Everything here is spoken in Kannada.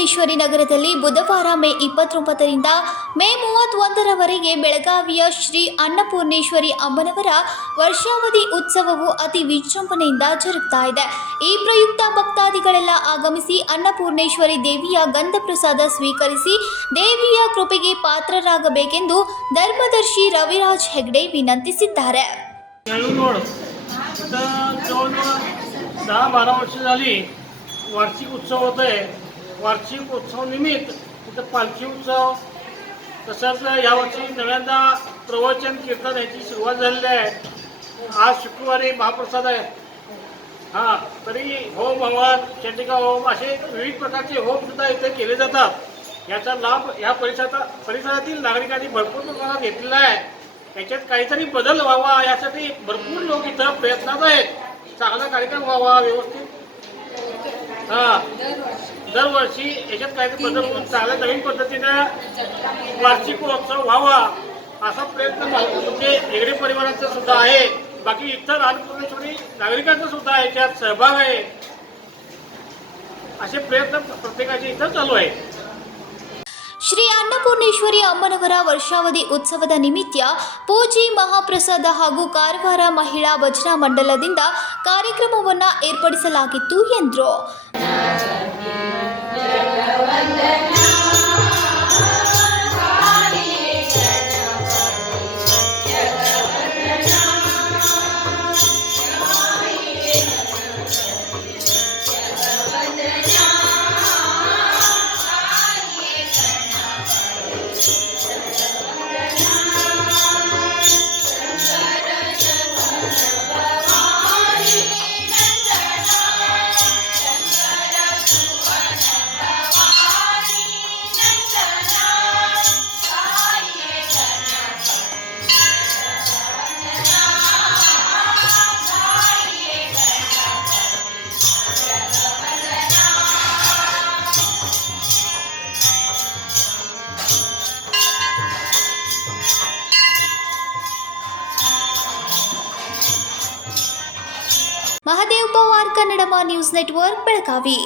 ಅನ್ನಪೂರ್ಣೇಶ್ವರಿ ನಗರದಲ್ಲಿ ಬುಧವಾರ ಮೇ 29ರಿಂದ ಮೇ 31ರವರೆಗೆ ಬೆಳಗಾವಿಯ ಶ್ರೀ ಅನ್ನಪೂರ್ಣೇಶ್ವರಿ ಅಮ್ಮನವರ ವರ್ಷಾವಧಿ ಉತ್ಸವವು ಅತಿ ವಿಜೃಂಭಣೆಯಿಂದ ಜರುಗ್ತಾ ಇದೆ. ಈ ಪ್ರಯುಕ್ತ ಭಕ್ತಾದಿಗಳೆಲ್ಲ ಆಗಮಿಸಿ ಅನ್ನಪೂರ್ಣೇಶ್ವರಿ ದೇವಿಯ ಗಂಧಪ್ರಸಾದ ಸ್ವೀಕರಿಸಿ ದೇವಿಯ ಕೃಪೆಗೆ ಪಾತ್ರರಾಗಬೇಕೆಂದು ಧರ್ಮದರ್ಶಿ ರವಿರಾಜ್ ಹೆಗ್ಡೆ ವಿನಂತಿಸಿದ್ದಾರೆ. 10-12 वर्ष झाली वार्षिक उत्सव होत आहे. वार्षिक उत्सव निमित्त तिथं पालखी उत्सव तसंच यावर्षी नव्यांदा प्रवचन कीर्तन याची सुरुवात झालेली आहे. आज शुक्रवारी महाप्रसाद आहे. हां, तरी होम हवन, चंडिका होम असे विविध प्रकारचे होमसुद्धा इथे केले जातात. याचा लाभ या परिसरातील नागरिकांनी भरपूर प्रमाणात घेतलेला आहे. याच्यात काहीतरी बदल व्हावा यासाठी भरपूर लोक इथं प्रयत्नात आहेत. चांगला कार्यक्रम व्हावा व्यवस्थित. दरवर्षी याच्यात काहीतरी बदल होऊन चांगल्या नवीन पद्धतीनं वार्षिक उत्सव व्हावा असा प्रयत्न म्हणजे हेगडे परिवाराचा सुद्धा आहे. बाकी इतर अन्नपूर्णेश्वरी नागरिकांचा सुद्धा याच्यात सहभाग आहे. असे प्रयत्न प्रत्येकाचे इथं चालू आहे. ಶ್ರೀ ಅನ್ನಪೂರ್ಣೇಶ್ವರಿ ಅಮ್ಮನವರ ವರ್ಷಾವಧಿ ಉತ್ಸವದ ನಿಮಿತ್ತ ಪೂಜೆ, ಮಹಾಪ್ರಸಾದ ಹಾಗೂ ಕಾರವಾರ ಮಹಿಳಾ ಭಜನಾ ಮಂಡಲದಿಂದ ಕಾರ್ಯಕ್ರಮವನ್ನು ಏರ್ಪಡಿಸಲಾಗಿತ್ತು ಎಂದರು. Mahadev Pawar, Kannadama news network, Belagavi.